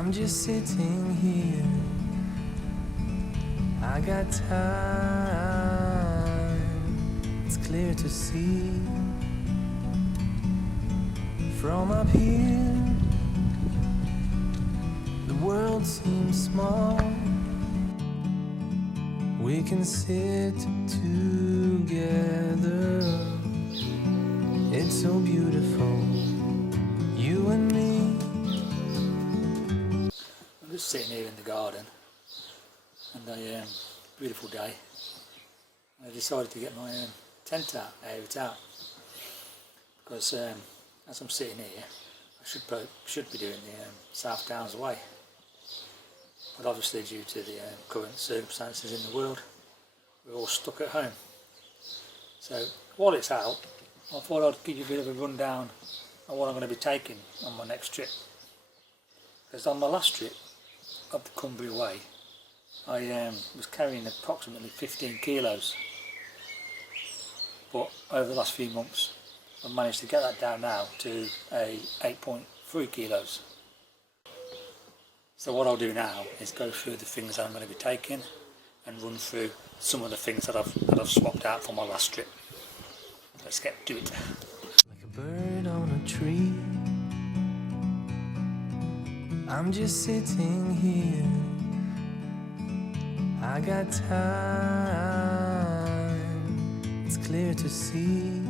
I'm just sitting here, I got time. It's clear to see from up here, the world seems small. We can sit together, it's so beautiful, you and me. I'm just sitting here in the garden, and a beautiful day. I decided to get my tent out, air it out, because as I'm sitting here, I should be doing the South Downs way, but obviously due to the current circumstances in the world, we're all stuck at home. So while it's out, I thought I'd give you a bit of a rundown on what I'm going to be taking on my next trip. Because on my last trip up the Cumbria Way, I was carrying approximately 15 kilos, but over the last few months I've managed to get that down now to a 8.3 kilos. So what I'll do now is go through the things that I'm going to be taking and run through some of the things that I've swapped out for my last trip. Let's get to it. Like a bird on a tree, I'm just sitting here, I got time. It's clear to see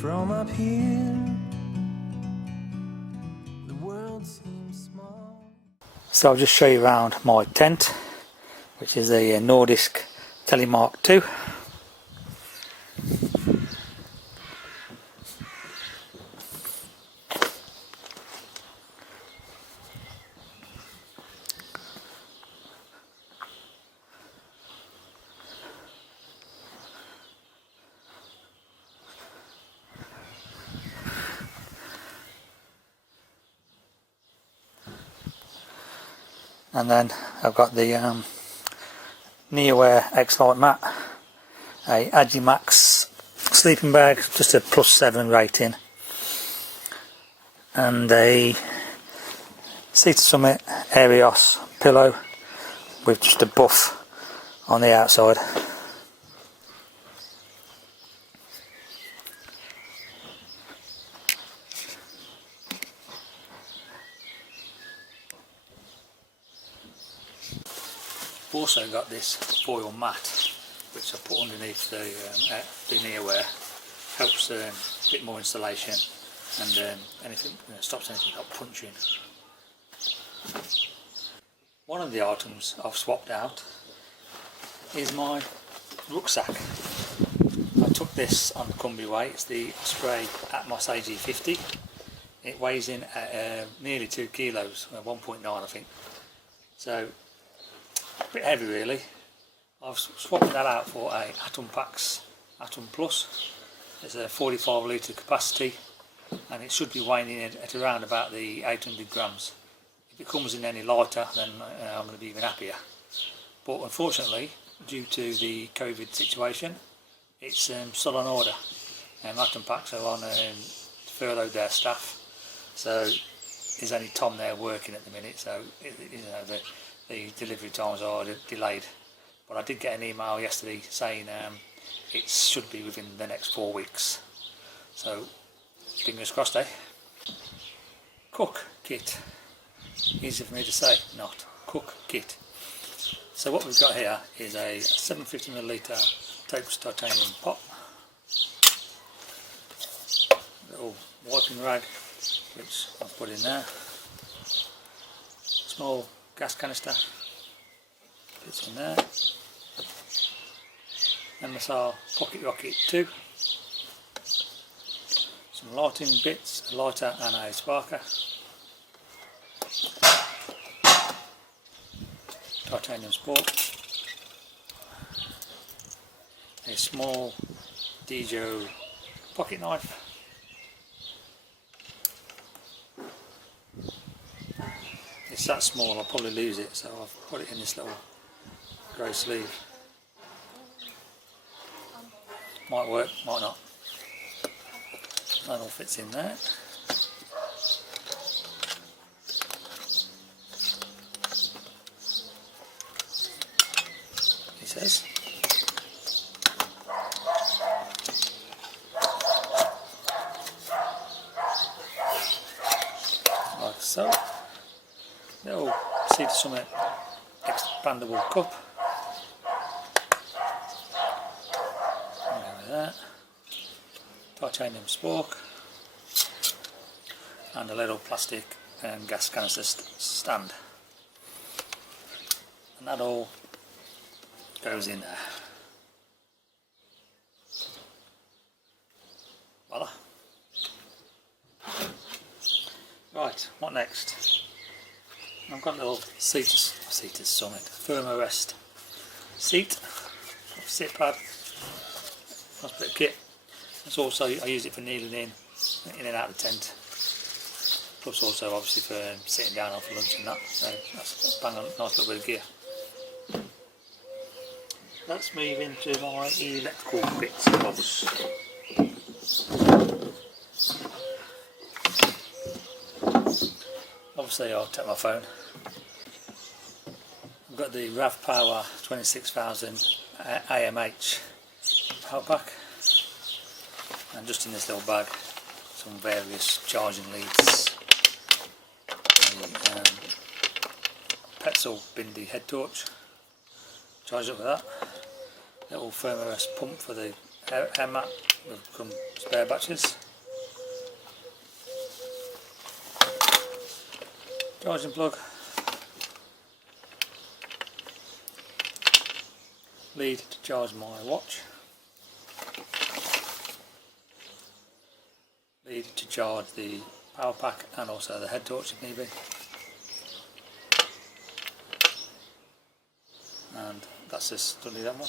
from up here, the world seems small. So I'll just show you around my tent, which is a Nordisk Telemark 2. And then I've got the Neoware X-Lite mat, a Agimax sleeping bag, just a +7 rating, and a Seater Summit Aerios pillow with just a buff on the outside. I've also got this foil mat which I put underneath the Neoware. Helps a bit more insulation and anything, stops anything like punching. One of the items I've swapped out is my rucksack. I took this on the Cumbria Way. It's the Osprey Atmos AG50. It weighs in at nearly 2 kilos, 1.9 I think. So a bit heavy really. I've swapped that out for a Atom Packs Atom Plus. It's a 45 litre capacity and it should be weighing in at around about the 800 grams. If it comes in any lighter, then I'm going to be even happier. But unfortunately, due to the COVID situation, it's still on order. Atom Packs are on furloughed their staff, so there's only Tom there working at the minute, so the delivery times are delayed. But I did get an email yesterday saying it should be within the next 4 weeks. So fingers crossed, eh? Cook kit. Easy for me to say, not cook kit. So what we've got here is a 750ml Topes titanium pot, little wiping rag which I've put in there, small gas canister fits in there, MSR Pocket Rocket 2, some lighting bits, a lighter and a sparker, titanium sport, a small Dijo pocket knife, it's that small I'll probably lose it, so I've put it in this little grey sleeve. Might work, might not. That all fits in there. little Cedar Summit expandable cup. Go with that. Titanium spork. And a little plastic gas canister stand. And that all goes in there. Voila. Right, what next? I've got a little Cedar Summit firmer rest seat, sit pad, nice bit of kit. It's also, I use it for kneeling in and out of the tent. Plus also obviously for sitting down after lunch and that, so that's bang on, nice little bit of gear. Let's move into my electrical bits and bobs. Obviously I'll take my phone. I've got the RAV Power 26,000 AMH power pack, and just in this little bag some various charging leads. The Petzl Bindi head torch, charge up with that. Little firmer rest pump for the air mat with some spare batteries. Charging plug. Lead to charge my watch. Lead to charge the power pack and also the head torch if need be. And that's just that one.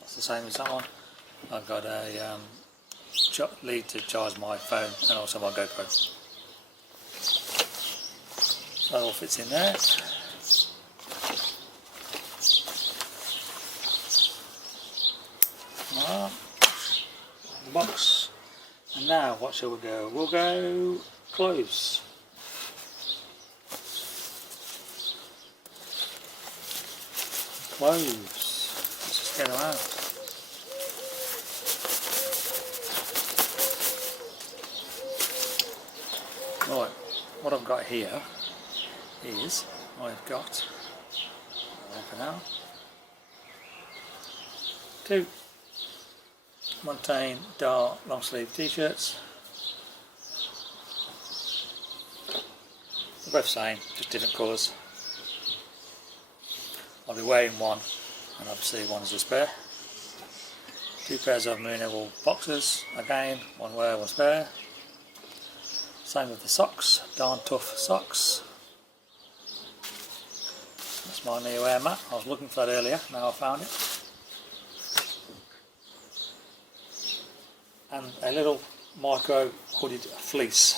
That's the same as that one. I've got a lead to charge my phone and also my GoPro. That all fits in there. Right. The box. And now what shall we go? We'll go clothes. Clothes. Let's just get them out. Right, what I've got here is I've got for now 2 Montane dark long sleeve t-shirts. They're both the same, just different colours. I'll be wearing one, and obviously one is a spare. 2 pairs of merino wool boxers, again one wear, one spare. Same with the socks, darn tough socks. That's my new air mat. I was looking for that earlier, now I found it. And a little micro hooded fleece.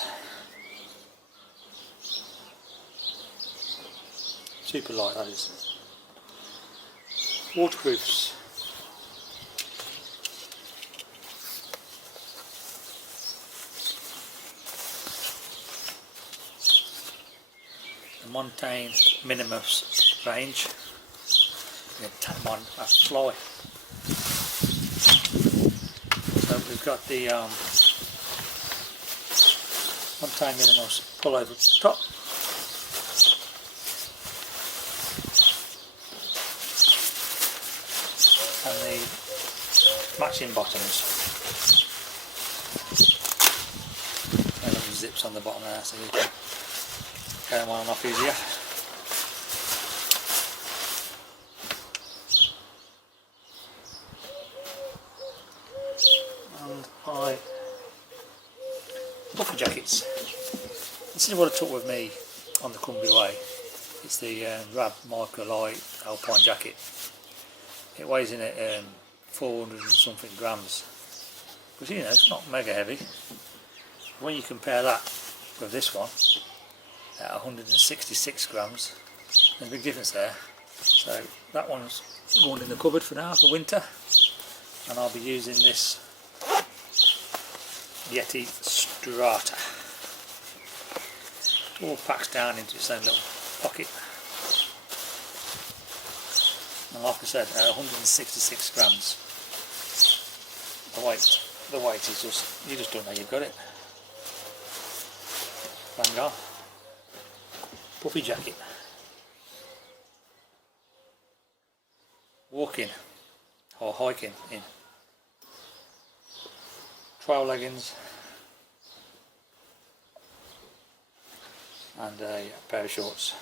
Super light that is. Waterproofs. The Montane Minimus range. Tap on a fly. So we've got the Montane Minimus pullover top. And the matching bottoms. And little zips on the bottom there so you can get them on and off easier. And my puffer jackets. This is what I took with me on the Cumbria Way. It's the Rab Micro Light Alpine jacket. It weighs in at 400 and something grams, because you know it's not mega heavy. When you compare that with this one at 166 grams, there's a big difference there. So that one's going in the cupboard for now for winter, and I'll be using this Yeti Strata. All packs down into its own little pocket. And like I said, 166 grams. The weight is just, you just don't know you've got it. Bang on. Puffy jacket. trucking or hiking in. Trail leggings and a pair of shorts.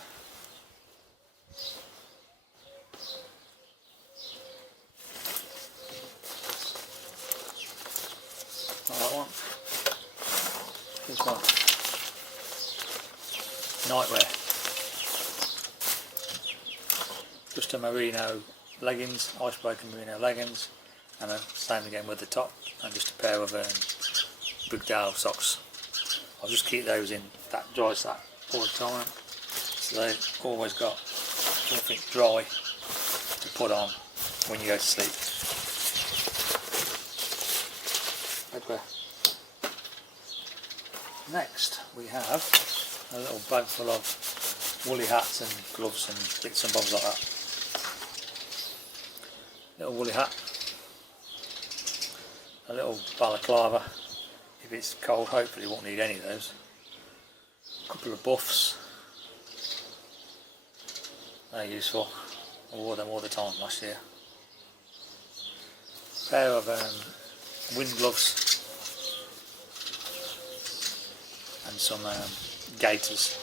Not that one. This one. Nightwear. Just a merino leggings, icebreaker merino leggings, and the same again with the top, and just a pair of Big Dale socks. I'll just keep those in that dry sack all the time, so they've always got something dry to put on when you go to sleep. Headwear. Next we have a little bag full of woolly hats and gloves and bits and bobs like that. Little woolly hat, a little balaclava, if it's cold hopefully you won't need any of those, a couple of buffs, they're useful, I wore them all the time last year, a pair of wind gloves and some gaiters,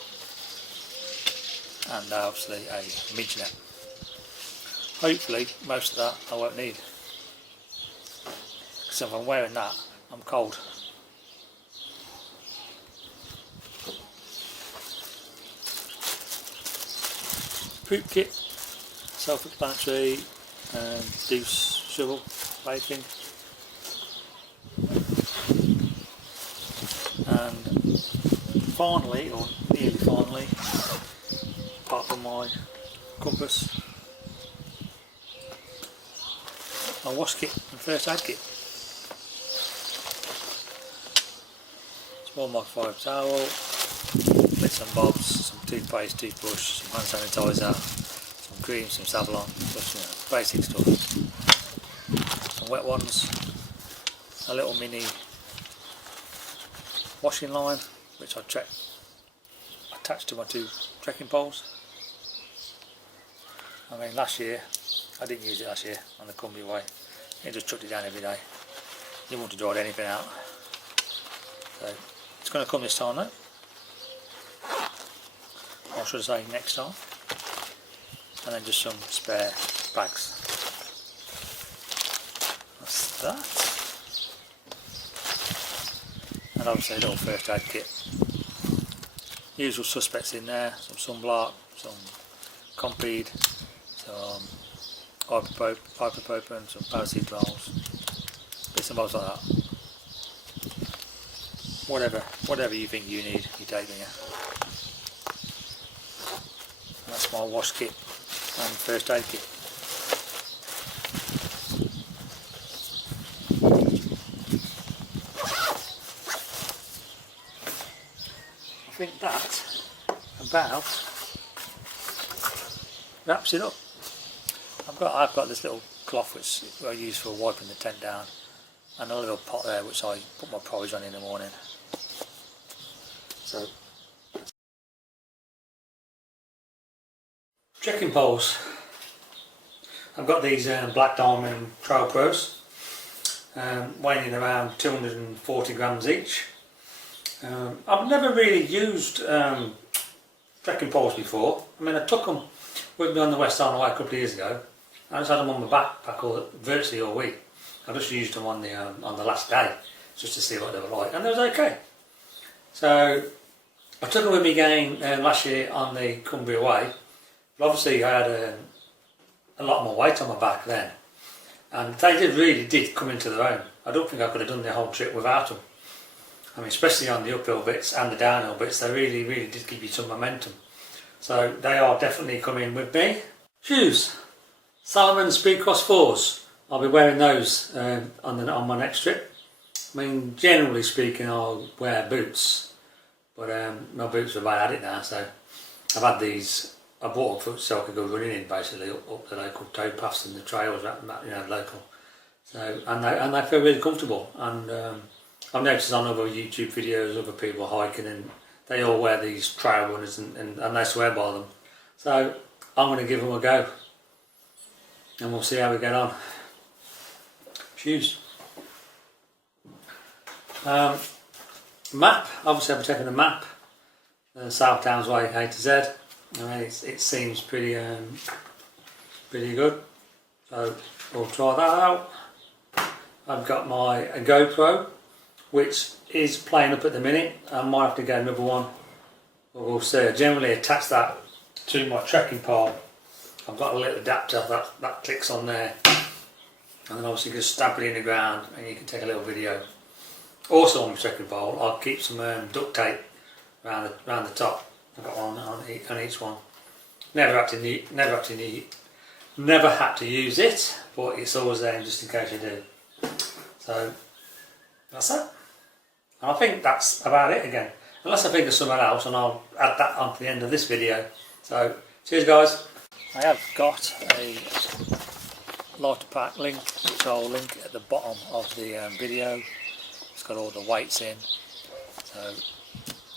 and obviously a midge net. Hopefully most of that I won't need, because if I'm wearing that I'm cold. Poop kit, self-explanatory, deuce, shovel, baking, and finally, or nearly finally, apart from my compass, my wash kit and first aid kit. Small microfiber towel, bits and bobs, some toothpaste, toothbrush, some hand sanitizer, some cream, some Savlon, just basic stuff. Some wet ones, a little mini washing line which I attached to my 2 trekking poles. I mean, last year I didn't use it last year on the Cumbria Way. It just chucked it down every day. Didn't want to dry anything out. So it's going to come this time though. Or should I say next time. And then just some spare bags. That's that. And obviously a little first aid kit. Usual suspects in there, some sunblock, some Compeed, some ibuprofen, some paracetamols, bits and bobs like that. Whatever you think you need, you take in. That's my wash kit and first aid kit. I think that about wraps it up. I've got this little cloth which I use for wiping the tent down, and a little pot there which I put my porridge on in the morning. So, trekking poles. I've got these Black Diamond Trail Pros, weighing in around 240 grams each. I've never really used trekking poles before. I mean, I took them with me on the West Island Way a couple of years ago. I just had them on my backpack virtually all week. I just used them on the last day just to see what they were like, and they was okay. So I took them with me again last year on the Cumbria Way. But obviously I had a lot more weight on my back then, and they really did come into their own. I don't think I could have done the whole trip without them. I mean, especially on the uphill bits and the downhill bits, they really did give you some momentum. So they are definitely coming with me. Shoes, Salomon Speedcross 4s. I'll be wearing those on my next trip. I mean, generally speaking, I'll wear boots, but my boots are about at it now. So I've had these. I bought them so I could go running in basically up the local towpaths and the trails, local. So and they feel really comfortable. And I've noticed on other YouTube videos, other people hiking, and they all wear these trail runners and they swear by them. So I'm going to give them a go. and we'll see how we get on. Shoes. Map, obviously I'm taking a map, South Downs Way A to Z. I mean, it seems pretty good, so we'll try that out. I've got my GoPro, which is playing up at the minute. I might have to get another one, but we'll see. I generally attach that to my trekking pole. I've got a little adapter that clicks on there, and then obviously just stamp it in the ground and you can take a little video. Also on my trekking pole, I'll keep some duct tape around the top. I've got one on each one. Never had to use it, but it's always there just in case you do. So that's it. And I think that's about it again. Unless I think of something else, and I'll add that on to the end of this video. So cheers guys. I have got a lighter pack link, which I'll link at the bottom of the video. It's got all the weights in,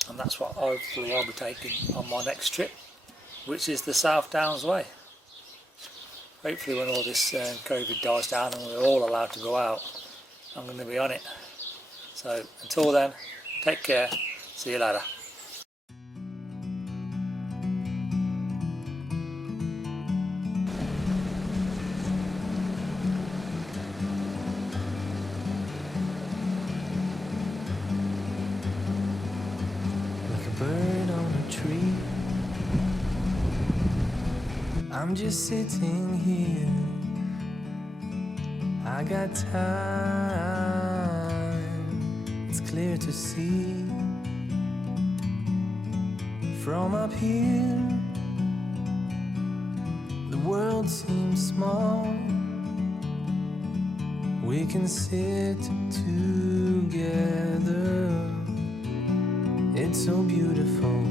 and that's what hopefully I'll be taking on my next trip, which is the South Downs Way. Hopefully when all this COVID dies down and we're all allowed to go out, I'm going to be on it. So until then, take care, see you later. Bird on a tree, I'm just sitting here. I got time, it's clear to see. From up here, the world seems small. We can sit together. It's so beautiful.